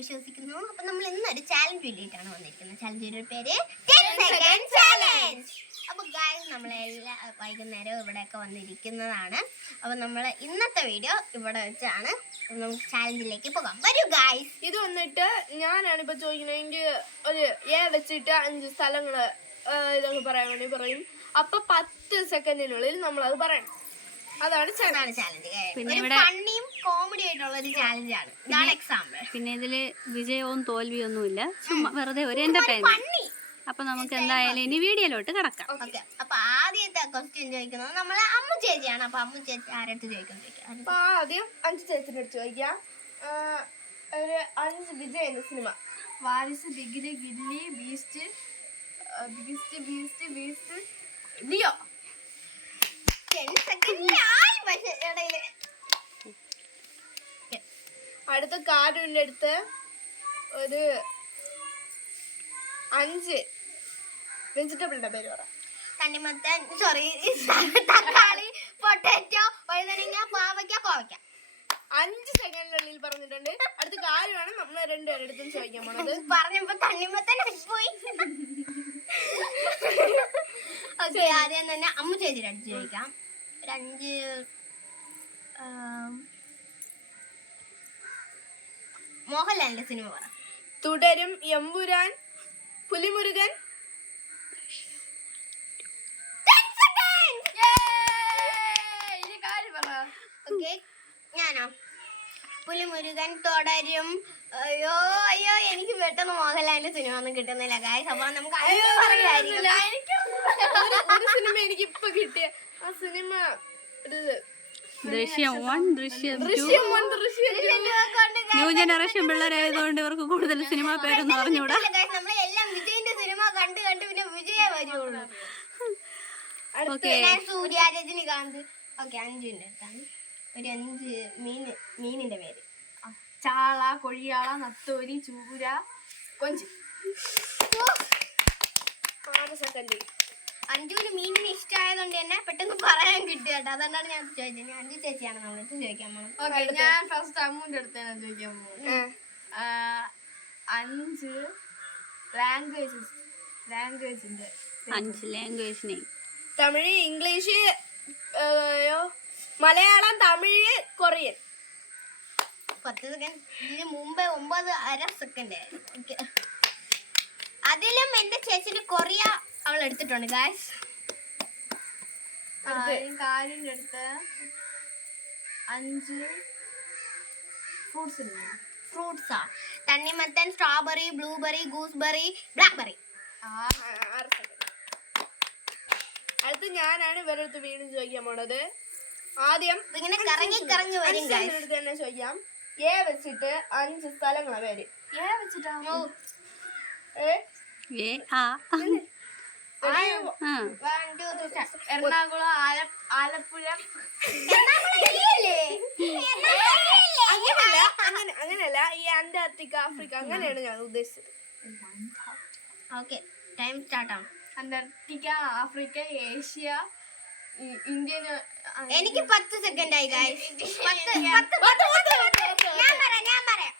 വിശ്വസിക്കുന്നു. അപ്പൊ നമ്മൾ ഇന്നൊരു ചാലഞ്ച് വേണ്ടിയിട്ടാണ് വന്നിരിക്കുന്നത്. ചാലഞ്ചിന്റെ പേര് 10 സെക്കൻഡ് ചാലഞ്ച്. അപ്പൊ ഗൈസ് നമ്മളെല്ലാം വൈകുന്നേരം ഇവിടെയൊക്കെ വന്നിരിക്കുന്നതാണ്. അപ്പൊ നമ്മൾ ഇന്നത്തെ വീഡിയോ ഇവിടെ വെച്ചാണ്. നമുക്ക് ചാലഞ്ചിലേക്ക് പോകാം. വരൂ ഗൈസ്. ഇത് വന്നിട്ട് ഞാനാണ് ഇപ്പൊ ചോദിക്കുന്നത്. എനിക്ക് ഒരു വെച്ചിട്ട് 5 സ്ഥലങ്ങള് ഇതൊക്കെ പറയാൻ വേണ്ടി പറയും. അപ്പൊ 10 സെക്കൻഡിനുള്ളിൽ നമ്മളത് പറയണം. അതാണ് ചാലഞ്ച്. പിന്നെ ഫണ്ണിയും കോമഡി ആയിട്ടുള്ള ഒരു ചാലഞ്ച് ആണ്. ഇതാണ് എക്സാമ്പിൾ. പിന്നെ ഇതില് വിജയവും തോൽവിയൊന്നുമില്ല, ചുമ്മാ വെറുതെ ഒരു എന്റർടൈൻമെന്റ്. അപ്പൊ നമുക്ക് എന്തായാലും ഇനി വീഡിയോയിലോട്ട് കിടക്കാം. അപ്പൊ ആദ്യത്തെ ക്വസ്റ്റ്യൻ ചോദിക്കുന്നത് നമ്മളെ അമ്മു ചേച്ചിയാണ്. അപ്പൊ അമ്മു ചേച്ചി ആരടുത്ത് ചോദിക്കാം? അപ്പൊ ആദ്യം 5 ചേച്ചിന്റെ അടുത്ത് ചോദിക്കാം. ഒരു 5 വിജയ് എന്ന സിനിമ. വാരിസ്, ഡിഗ്രി, ഗില്ലി, ബീസ്റ്റ്, ഡിയോ. 10 സെക്കൻഡ്. അടുത്ത കാർഡുവിന്റെ അടുത്ത് ഒരു 5 വെജിറ്റബിളിന്റെ പേര് പറ. തണ്ണിമത്തൻ, തക്കാളി, പൊട്ടാറ്റോ, വഴുതനങ്ങ, പാവയ്ക്ക, കോവയ്ക്ക. 5 സെക്കൻഡിനുള്ളിൽ പറഞ്ഞിട്ടുണ്ട്. അടുത്ത കാര്യമാണ് നമ്മൾ രണ്ടുപേരെടുത്തും ചോദിക്കാൻ പോണത്. പറഞ്ഞപ്പോ തണ്ണിമത്തൻ പോയി. ആദ്യം തന്നെ അമ്മു ചേച്ചിയുടെ അടുത്ത് ചോദിക്കാം. ഒരു 5 മോഹൻലാലിന്റെ സിനിമ പറ. തുടരും, എമ്പുരാൻ, പുലിമുരുകൻ. ഞാനോ? പുലിമുരുകൻ, തുടരും. അയ്യോ എനിക്ക് പെട്ടെന്ന് മോഹൻലാലിന്റെ സിനിമ ഒന്നും കിട്ടുന്നില്ല ഗായ്സ്. അപ്പൊ നമുക്ക് ഒരു സിനിമ എനിക്ക് ഇപ്പൊ കിട്ടിയ ആ സിനിമ ദൃശ്യം 1, ദൃശ്യം 2. ന്യൂ ജനറേഷൻ പിള്ളേരായതുകൊണ്ട് ഇവർക്ക് കൂടുതൽ സിനിമ പേരൊന്നും അറിഞ്ഞൂടാ. നമ്മളെല്ലാം വിജയിന്റെ സിനിമ കണ്ട് പിന്നെ വിജയ വരുള്ളൂ. സൂര്യ, രജനികാന്ത്. ഓക്കെ, 5 അടുത്താണ്. ഒരു 5 മീനിന്റെ പേര്. ചാള, കൊഴിയാള, നത്തോലി, ചൂര, കൊഞ്ച്. 6 സെക്കൻഡ്. 5 മീനിന് ഇഷ്ടമായതുകൊണ്ട് തന്നെ പെട്ടെന്ന് പറയാൻ കിട്ടുക കേട്ടോ. അതുകൊണ്ടാണ് ഞാൻ ചോദിച്ചത്. 5 ചേച്ചിയാണ് നമ്മളടുത്ത് ചോദിക്കാൻ പോകുന്നത്. ഞാൻ ഫസ്റ്റ് അമ്മൂന്റെ അടുത്താണ് ചോദിക്കാൻ പോകുന്നത്. 5 ലാംഗ്വേജിന്റെ 5 language name. Tamil, English, Malayalam, Tamil, Korean. 10 second. ഇതിന് മുമ്പേ 9.5 സെക്കൻഡ്. അതിലും എന്റെ ചേച്ചിന്റെ കൊറിയ അവൾ എടുത്തിട്ടുണ്ട് ഗായ്സ്. കാര്യന്റെ അടുത്ത് 5 ഫ്രൂട്ട്സാ. തണ്ണിമത്തൻ, strawberry, blueberry, gooseberry, blackberry. 6 second. അടുത്ത് ഞാനാണ് ഇവരുടെ അടുത്ത് വീണ്ടും ചോദിക്കാൻ പോണത്. ആദ്യം ഇങ്ങനെ കറങ്ങി വരും അടുത്ത് തന്നെ ചോദിക്കാം. വെച്ചിട്ട് 5 സ്ഥലങ്ങളാ പേര്. വെച്ചിട്ടാ എറണാകുളം, ആലപ്പുഴ. അങ്ങനെയല്ല, ഈ അന്റാർട്ടിക്ക, ആഫ്രിക്ക അങ്ങനെയാണ് ഞാൻ ഉദ്ദേശിച്ചത്. ഓക്കെ, ടൈം സ്റ്റാർട്ട് ആണ്. Antarctica, Africa, Asia, Indian. എനിക്ക് 10 സെക്കൻഡ് ആയി ഗൈസ്. ഞാൻ പറയാം.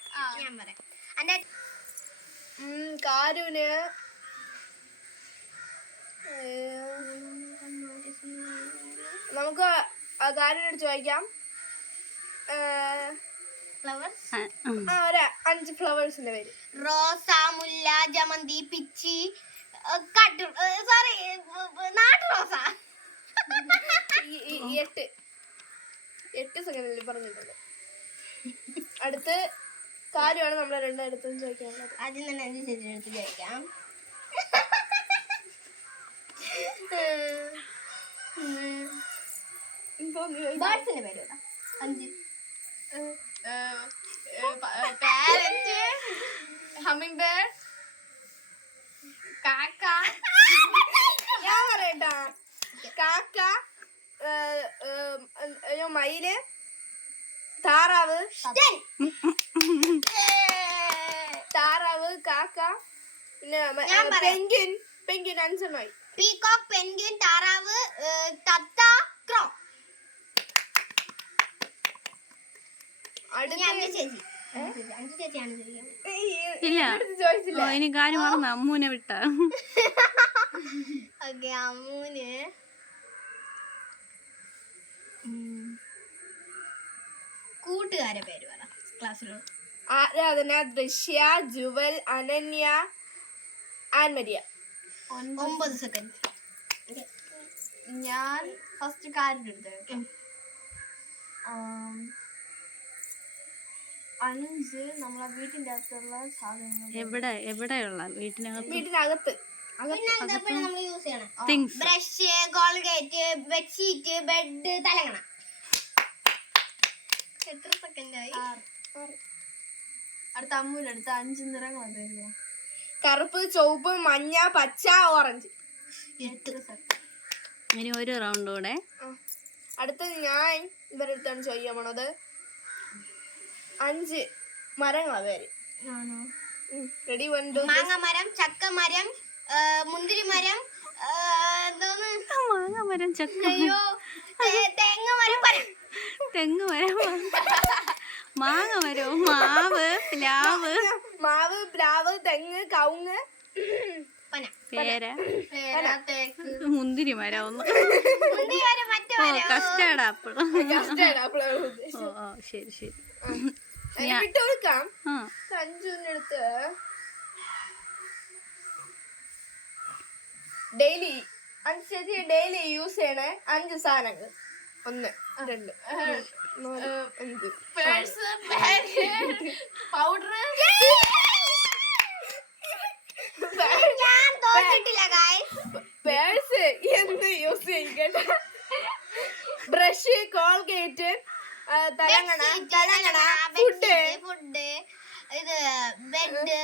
കാരുന് നമുക്ക് കാരുനോട് ചോദിക്കാം. ഫ്ലവേഴ്സ്. 5 ഫ്ലവേഴ്സിന്റെ പേര്. റോസ, മുല്ല, ജമന്തി, പിച്ചി, നാട്ടു റോസ. 8 സെക്കൻഡിൽ പറഞ്ഞിട്ടുണ്ട്. അടുത്ത് കാര്യമാണ് നമ്മളെ രണ്ടുപേരടുത്തും ചോദിക്കാനുള്ളത്. ആദ്യം തന്നെ 5 ചേച്ചിയുടെ അടുത്ത് ചോദിക്കാം. ബേർഡ്സിന്റെ പേര് 5. പാരറ്റ്, ഹമ്മിങ് ബേർഡ്, കാക്ക. ഞാൻ പറയട്ടാ. കാക്ക, മയില്, താറാവ്, കാക്ക, പിന്നെ പെൻഗ്വിൻ 5. പീകോക്ക്, പെൻഗ്വിൻ, താറാവ്, തത്ത, ക്രോ. അടുത്ത അഞ്ചു ചേച്ചിയാണ് ചോദിക്കുന്നത്. ഇല്ല ചോദിച്ചില്ല. ഓ ഇനി കാര്യം മറന്നു അമ്മൂനെ വിട്ട ഓക്കെ, അമ്മൂന് കൂട്ടുകാരെ പേര് പറ ക്ലാസ്സിലുള്ള. ആരാധന, ദൃശ്യ, ജുവൽ, അനന്യ, ആൻമരിയ. 9 സെക്കൻഡ്. ഞാൻ ഫസ്റ്റ് കാര്യം എടുത്തു. 5 നമ്മളെ വീട്ടിന്റെ അകത്തുള്ള സാധനങ്ങൾ. എവിടെയുള്ള വീട്ടിനകത്ത് വീട്ടിനകത്ത് പിന്നെ അതെപ്പോഴും നമ്മൾ യൂസ് ചെയ്യണം. Things brush, Colgate, bedsheet, bed, തലങ്ങണ. എത്ര സെക്കൻഡായി? അടുത്ത അമ്മൂലെടുത്ത 5 നിറങ്ങൾ. കറുപ്പ്, ചുവപ്പ്, മഞ്ഞ, പച്ച, ഓറഞ്ച്. 8 സെക്കൻഡ്. ഇനി ഒരു റൗണ്ട് കൂടെ. അടുത്ത ഞാൻ ഇവരുടെ അടുത്താണ് ചോദിക്കാൻ പോണത്. 5 മരങ്ങളാ പേര്. റെഡി? മാങ്ങ മരം, ചക്ക മരം, മുന്തിരി മരം, എന്തോന്ന്, മാങ്ങ മരം, ചക്ക അയ്യോ, തെങ്ങ് മരം, തെങ്ങ് മരം, മാങ്ങ മരം, മാവ്, പ്ലാവ്, മാവ്, പ്ലാവ്, തെങ്ങ്, കവുങ്ങ്, പന, പേര, തേക്ക്, മുന്തിരി മരം ഒന്ന്. മുന്തിരി മരം, മറ്റേ ഓ മരം. Custard apple. ഉദ്ദേശിച്ചത്. ഓ ശരി ശരി. വിട്ടു കൊടുക്കാം. ആ സഞ്ജുവിന്റെ അടുത്ത് ഡെയിലി ഡെയിലി യൂസ് ചെയ്യണ 5 സാധനങ്ങൾ. 1 2 3 5 പൗഡർ. ഞാൻ തോറ്റിട്ടില്ല ഗൈസ്. പേഴ്സ് എന്ന് യൂസ് ചെയ്യും. ബ്രഷ്, കോൾഗേറ്റ്, തലങ്ങണ, ഫുഡ്, ഇത് ബെഡ്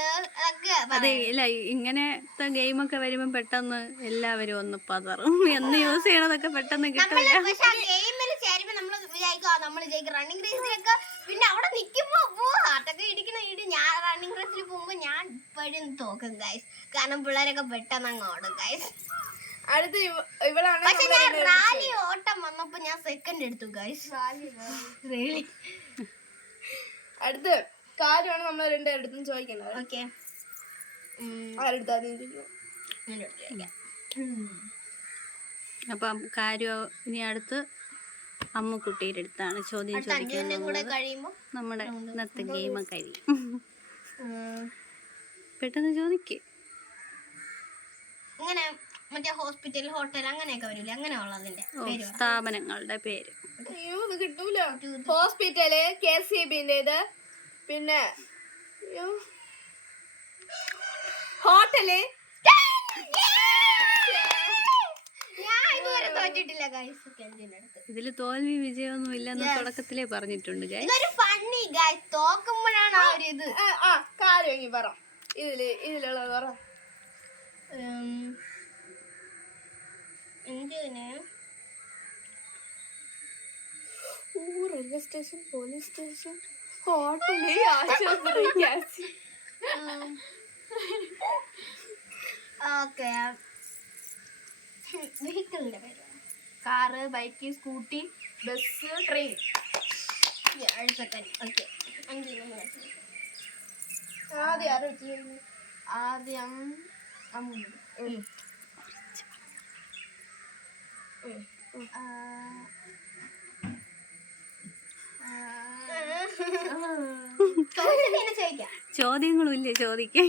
ഒക്കെ അതെ ഇല്ല ഇങ്ങനത്തെ ഗെയിമൊക്കെ വരുമ്പോ പെട്ടെന്ന് എല്ലാവരും ഒന്ന് പതറും. എന്ന് യൂസ് ചെയ്യണതൊക്കെ പെട്ടെന്ന് കിട്ടില്ല. പക്ഷെ ഗെയിമിൽ ചേരുമ്പോ നമ്മൾ വിചാരിക്കുക നമ്മൾ ജയിക്കും. റണ്ണിങ് റേസിലൊക്കെ പിന്നെ അവിടെ നിൽക്കുമ്പോ ഹാർട്ടൊക്കെ ഇടിക്കണ ഞാൻ റണ്ണിങ് റേസിൽ പോകുമ്പോ ഞാൻ ഇപ്പോഴും തോക്കും ഗൈസ്. കാരണം പിള്ളേരൊക്കെ പെട്ടെന്ന് അങ്ങ് ഓടും ഗൈസ്. അടുത്ത് ഇവളാണ്. പക്ഷെ ഞാൻ റാലി ഓട്ടം വന്നപ്പോ ഞാൻ സെക്കൻഡ് എടുത്തു ഗൈസ്. അടുത്ത് കാര്യമാണ് നമ്മൾ രണ്ടുപേരുടെ ചോദിക്കുന്നത്. ഓക്കെ, ആരെടുത്താ? അപ്പം കാര്യം ഇനി അടുത്ത് അമ്മുക്കുട്ടിയുടെ അടുത്താണ് ചോദ്യം ചോദിക്കുന്നത്. കഴിയുമ്പോ നമ്മുടെ ഇന്നത്തെ ഗെയിം കഴിയും. പെട്ടെന്ന് ചോദിക്ക്. ഇങ്ങനെ മറ്റേ ഹോസ്പിറ്റൽ, ഹോട്ടൽ അങ്ങനെയൊക്കെ വരില്ലേ, അങ്ങനെ ഉള്ളതിന്റെ പേര് സ്ഥാപനങ്ങളുടെ പേര്. അയ്യോ ഇത് കിട്ടൂല. ഹോസ്പിറ്റല്, KCB-ന്റേത്, പിന്നെ ഹോട്ടല്. ഞാൻ ഇതുവരെ തോറ്റിട്ടില്ല ഗൈസ്. ഇതില് തോൽവി വിജയമൊന്നും ഇല്ലെന്ന് തുടക്കത്തിലേ പറഞ്ഞിട്ടുണ്ട് ഗൈസ്. ഇതൊരു ഫണ്ണി ഗൈസ്. തോക്കുമ്പോഴാണ് ആ ഒരു ഇത്. കാര്യം പറ. ഇതിലുള്ളത് പറ. Railway station, police station, hotel, ആശുപത്രി, ഓക്കെ, വെഹിക്കിളിന്റെ പേര് car, bike, scooty, bus, train. Okay, ആദ്യം ചോദ്യങ്ങളും ഇല്ലേ ചോദിക്കാൻ?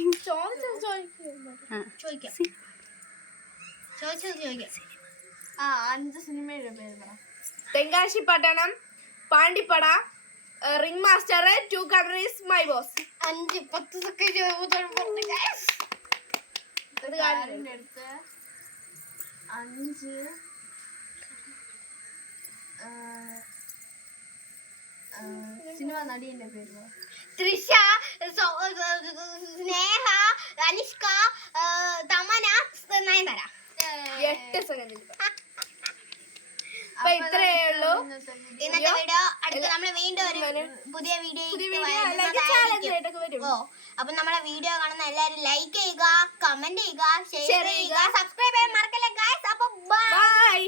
ചോദിക്കാം. 5 സിനിമയുടെ പേര് പറ. Tenkasi Pattanam, Pandippada, Ring Master, 2 Countries, My Boss. 5-10 second അടുത്ത് 5 സിനിമ നടിയുടെ പേര് പറ. തൃഷ, സ്നേഹ, അനുഷ്ക, തമന, നയൻതാര. 8 സെക്കൻഡിൽ. അപ്പൊ ഇത്രയേ ഉള്ളൂ ഇന്നത്തെ വീഡിയോ. അടുത്ത നമ്മൾ വീണ്ടും ഒരു പുതിയ വീഡിയോ. അപ്പൊ നമ്മളെ വീഡിയോ കാണുന്ന എല്ലാവരും ലൈക്ക് ചെയ്യുക, കമന്റ് ചെയ്യുക, ഷെയർ ചെയ്യുക, സബ്സ്ക്രൈബ് ചെയ്യാൻ മറക്കല്ലേ ഗൈസ്. അപ്പൊ ബൈ.